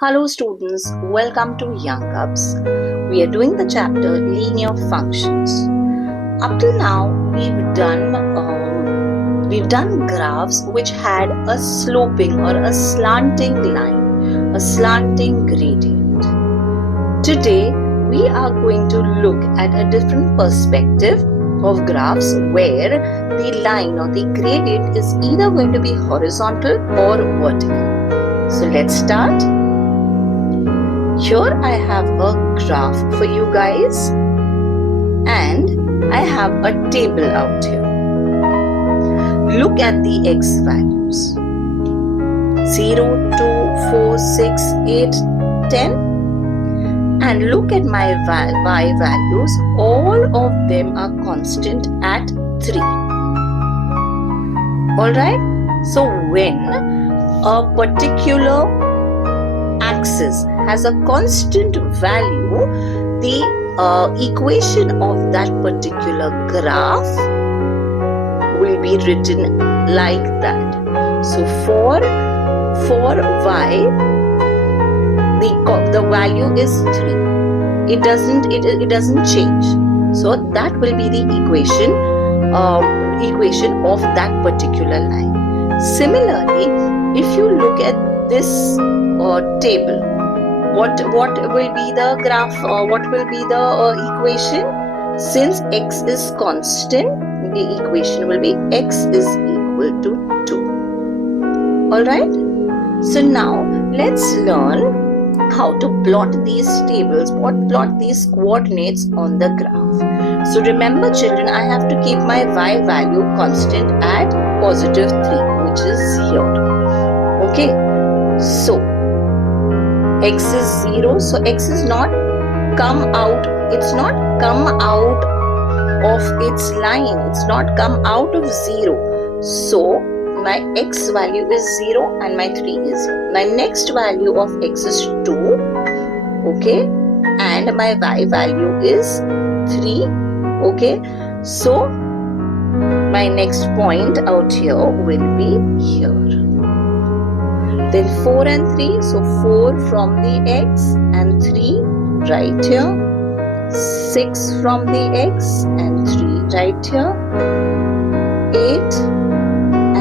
Hello students, welcome to Young Cubs. We are doing the chapter Linear Functions. Up till now, we've done graphs which had a sloping or a slanting line, a slanting gradient. Today, we are going to look at a different perspective of graphs where the line or the gradient is either going to be horizontal or vertical. So let's start. Here I have a graph for you guys and I have a table out here. Look at the x values 0, 2, 4, 6, 8, 10 and look at my y values. All of them are constant at 3. Alright, so when a particular axis has a constant value, the equation of that particular graph will be written like that. So for y, the value is 3. It doesn't change. So that will be the equation of that particular line. Similarly, if you look at this table, what will be the graph, what will be the equation? Since x is constant, the equation will be x is equal to 2. Alright, so now let's learn how to plot these tables, plot these coordinates on the graph. So remember children, I have to keep my y value constant at positive 3, which is here. Okay, so x is 0, so x is not come out, it's not come out of its line, it's not come out of 0. So my x value is 0 and my 3 is 0. My next value of x is 2, okay, and my y value is 3, okay. So my next point out here will be here. Then 4 and 3, so 4 from the x and 3 right here. 6 from the x and 3 right here. 8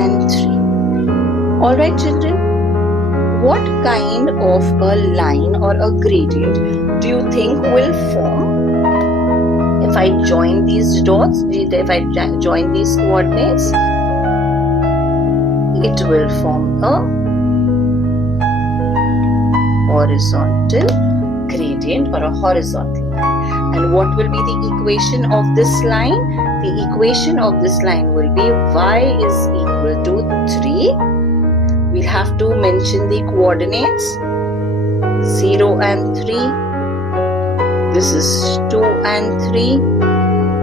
and 3. Alright children, what kind of a line or a gradient do you think will form if I join these dots, if I join these coordinates? It will form a horizontal gradient or a horizontal line. And what will be the equation of this line? The equation of this line will be y is equal to 3. We'll have to mention the coordinates 0 and 3. This is 2 and 3.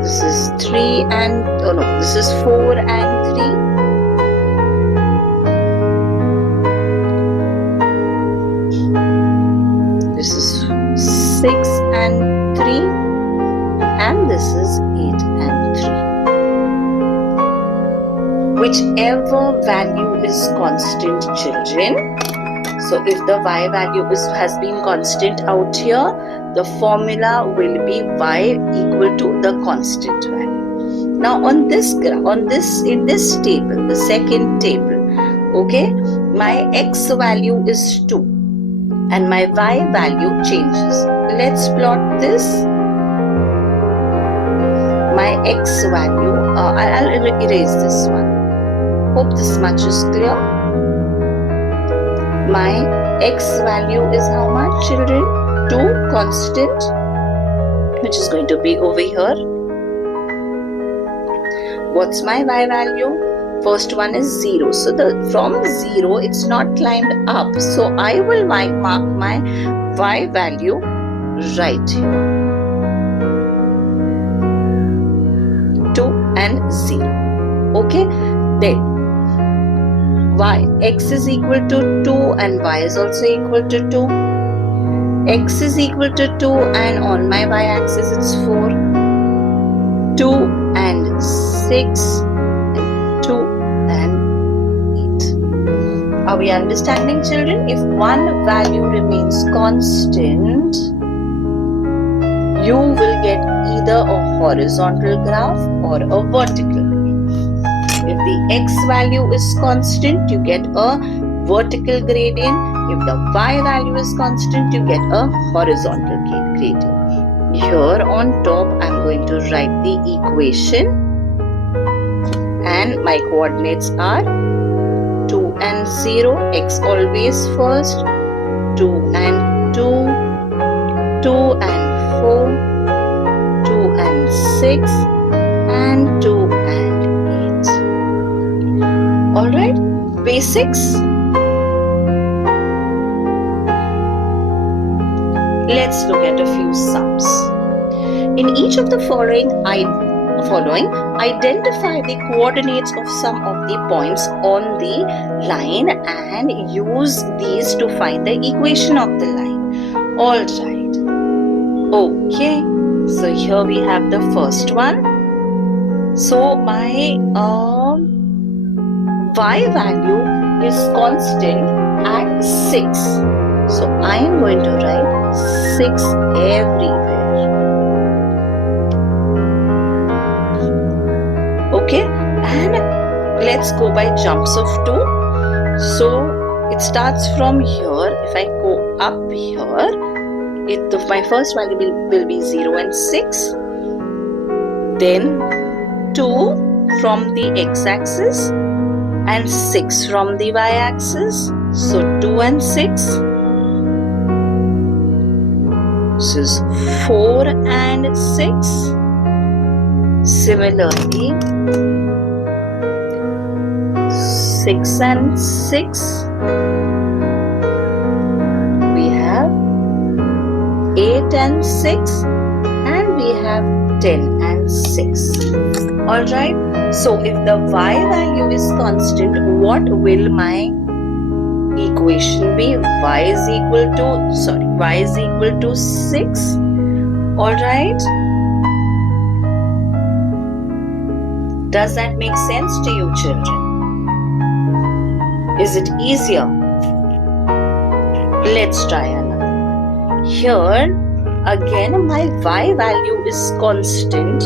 This is 3 and this is 4 and 3. This is 6 and 3 and this is 8 and 3. Whichever value is constant children, so if the y value has been constant out here, the formula will be y equal to the constant value. Now in this table, the second table, okay, my x value is 2. And my y value changes. Let's plot this. My x value, I'll erase this one. Hope this much is clear. My x value is how much children? 2 constant, which is going to be over here. What's my y value? First one is 0. So from 0 it's not climbed up. So I will mark my y value right here. 2 and 0. Okay. Then x is equal to 2 and y is also equal to 2. X is equal to 2 and on my y axis it's 4. 2 and 6. 2 and 8. Are we understanding, children? If one value remains constant, you will get either a horizontal graph or a vertical. If the x value is constant, you get a vertical gradient. If the y value is constant, you get a horizontal gradient. Here on top, I'm going to write the equation, and my coordinates are 2 and 0, x always first, 2 and 2, 2 and 4, 2 and 6, and 2 and 8. Alright, basics. Let's look at a few sums. In each of the following, identify the coordinates of some of the points on the line and use these to find the equation of the line. Alright. Okay. So here we have the first one. So my y value is constant at 6. So I am going to write 6 everywhere. Okay, and let's go by jumps of 2. So it starts from here. If I go up here, my first value will be 0 and 6. Then 2 from the x-axis and 6 from the y-axis. So 2 and 6. This is 4 and 6. Similarly, 6 and 6. We have 8 and 6. And we have 10 and 6. Alright. So if the y value is constant, what will my equation be? Y is equal to 6. Alright. Does that make sense to you, children? Is it easier? Let's try another. Here, again, my y value is constant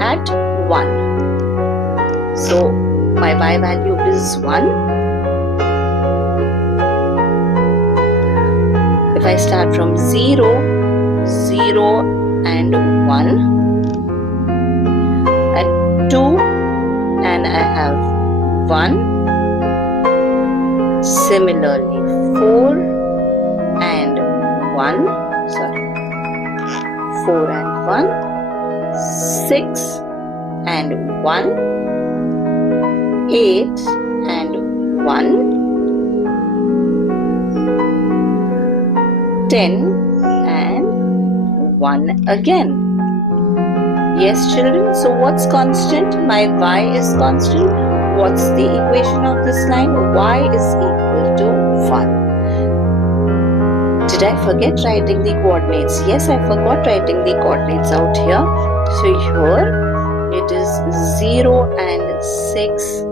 at 1. So, my y value is 1. If I start from 0, 0 and 1. 2 and I have 1. Similarly 4 and 1. 4 and 1. 6 and 1. 8 and 1. 10 and 1 again. Yes, children. So what's constant? My y is constant. What's the equation of this line? Y is equal to 1. Did I forget writing the coordinates? Yes, I forgot writing the coordinates out here. So here it is 0 and 6,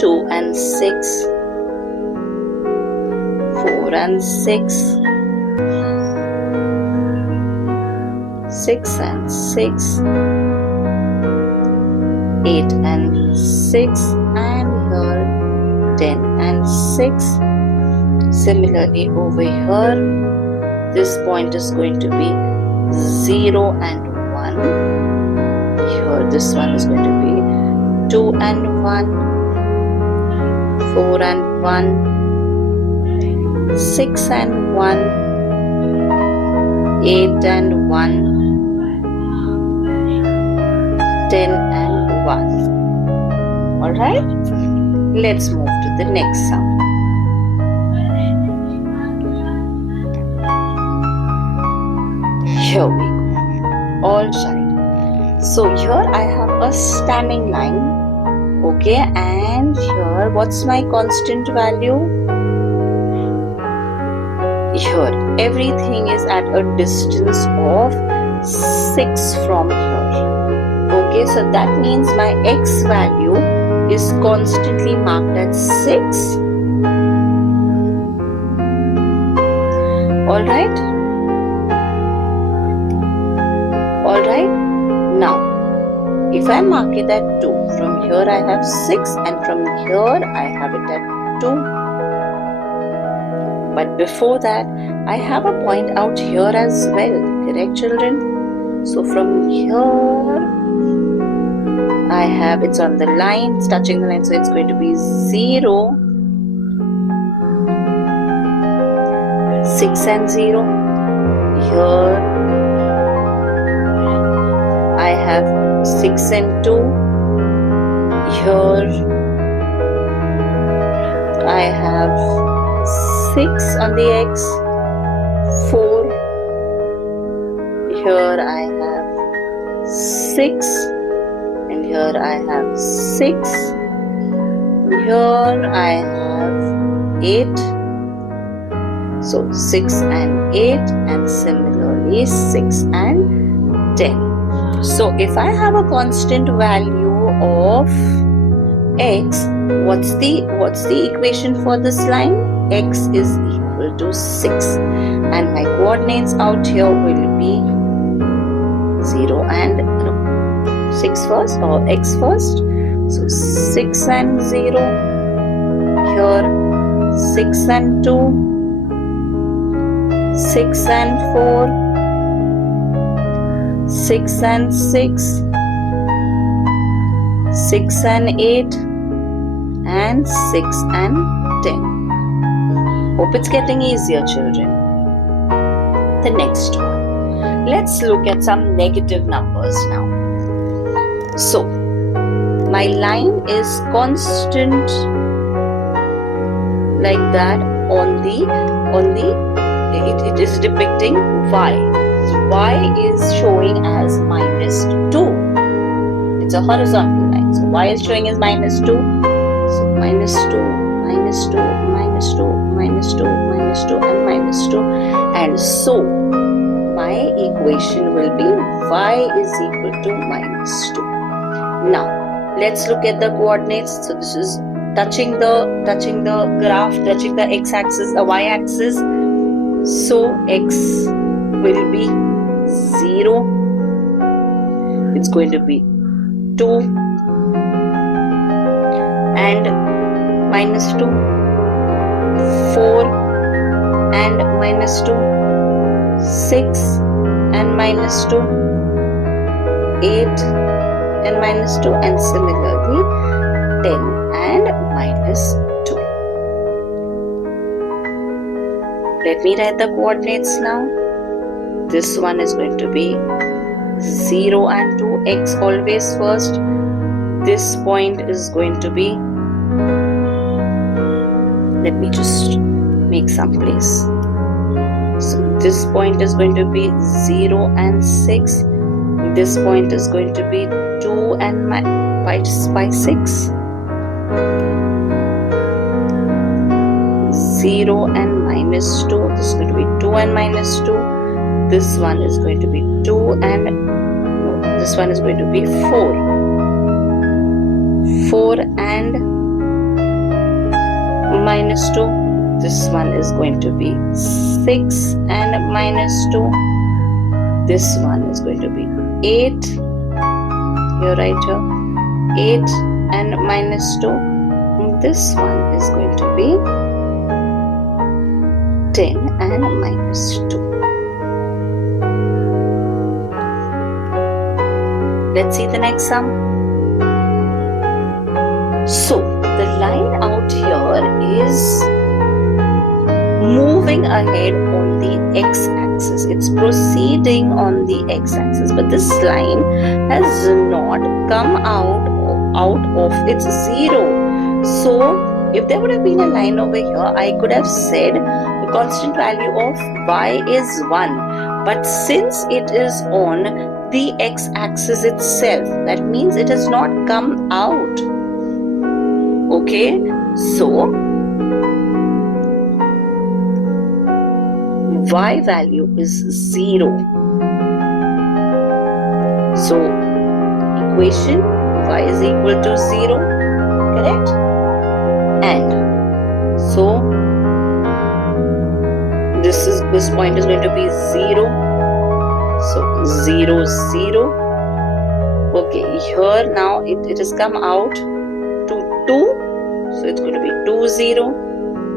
2 and 6, 4 and 6, 6 and 6, 8 and 6, and here 10 and 6. Similarly over here, this point is going to be 0 and 1. Here this one is going to be 2 and 1, 4 and 1, 6 and 1, 8 and 1, 10 and 1. Alright, let's move to the next sum. Here we go. Alright, so here I have a standing line. Okay, and here what's my constant value? Here everything is at a distance of 6 from here. Okay, so that means my x value is constantly marked at 6. Alright? Alright? Now, if I mark it at 2, from here I have 6 and from here I have it at 2. But before that, I have a point out here as well. Correct, children? So from here, I have, it's on the line, it's touching the line, so it's going to be 0, 6 and 0. Here, I have 6 and 2. Here, I have 6 on the X, 4. Here I have 6, and here I have 6. Here I have 8. So 6 and 8, and similarly 6 and 10. So if I have a constant value of X, what's the equation for this line? X is equal to 6, and my coordinates out here will be 0 and 6 first, or X first. So 6 and 0. Here 6 and 2, 6 and 4, 6 and 6, 6 and 8, and 6 and 10. Hope it's getting easier, children. The next one. Let's look at some negative numbers now. So, my line is constant like that it is depicting y. So y is showing as -2. It's a horizontal line. So y is showing as -2. So -2, -2, -2, -2, -2, and -2. And so my equation will be y is equal to -2. Now let's look at the coordinates. So this is touching the graph, touching the x-axis, the y-axis. So x will be 0. It's going to be 2 and -2, 4 and -2, 6 and -2, 8 and -2, and similarly 10 and -2. Let me write the coordinates now. This one is going to be 0 and 2, x always first. This point is going to be, let me just make some place. So this point is going to be 0 and 6. This point is going to be 2 and by 6. 0 and -2. This is going to be 2 and -2. This one is going to be 2 and this one is going to be 4. 4 and -2. This one is going to be 6 and -2. This one is going to be 8. Here, right here. 8 and -2. This one is going to be 10 and -2. Let's see the next sum. So the line out here is moving ahead on the x-axis. It's proceeding on the x-axis, but this line has not come out of its 0. So if there would have been a line over here, I could have said the constant value of y is 1. But since it is on the x-axis itself, that means it has not come out. Okay, so y value is 0. So equation y is equal to 0. correct? And so this point is going to be 0. So 0, 0. Okay, here now it has come out to 2. So it's going to be 2, 0.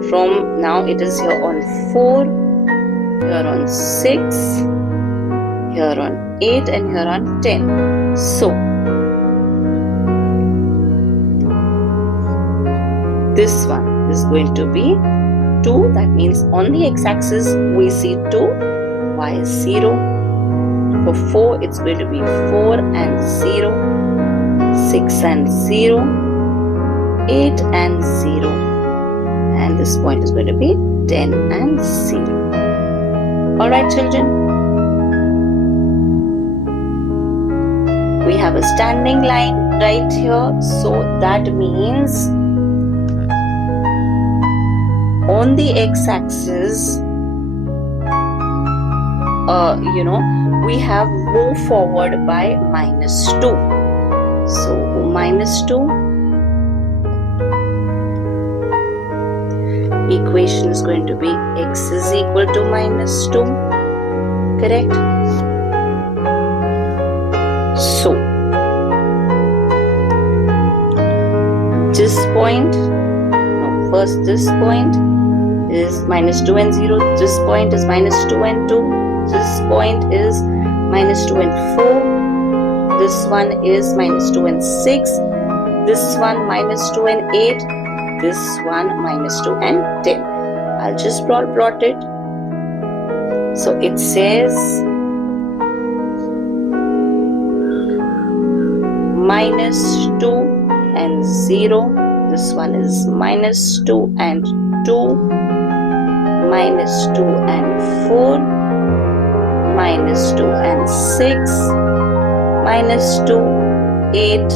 From now it is here on 4, here on 6, here on 8, and here on 10. So this one is going to be 2. That means on the x-axis we see 2, y is 0. For 4 it's going to be 4 and 0, 6 and 0, 8 and 0, and this point is going to be 10 and 0. Alright children, we have a standing line right here, so that means on the x-axis we have move forward by -2. So -2, equation is going to be x is equal to -2, correct? So this point, first this point is -2 and 0, this point is -2 and 2, this point is -2 and 4, this one is -2 and 6, this one -2 and 8, this one -2 and 10. I'll just plot it. So it says -2 and 0, this one is -2 and 2, -2 and 4, -2 and 6, -2, 8,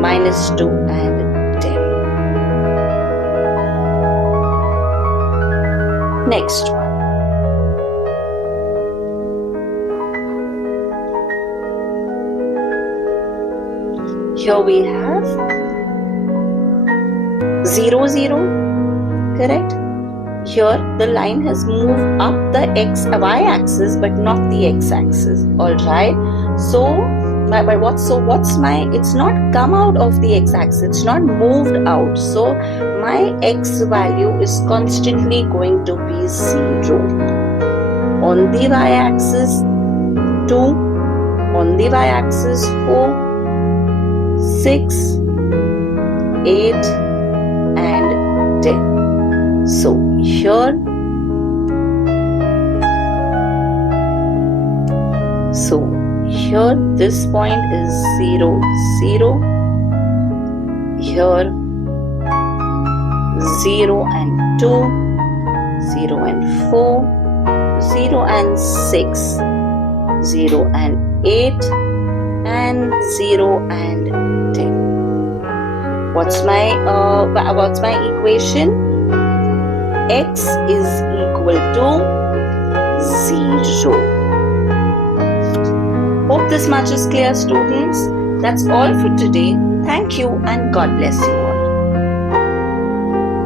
-2 and 10. Next one. Here we have 0, 0, correct? Here the line has moved up the y-axis but not the x-axis. Alright, so it's not come out of the x-axis, it's not moved out, so my x value is constantly going to be 0. On the y-axis 2, on the y-axis 4, 6, 8 and 10. So here this point is 0, 0, here 0 and 2, 0 and 4, 0 and 6, 0 and 8 and 0 and 10. What's my equation? X is equal to 0. Hope this much is clear, students. That's all for today. Thank you and God bless you.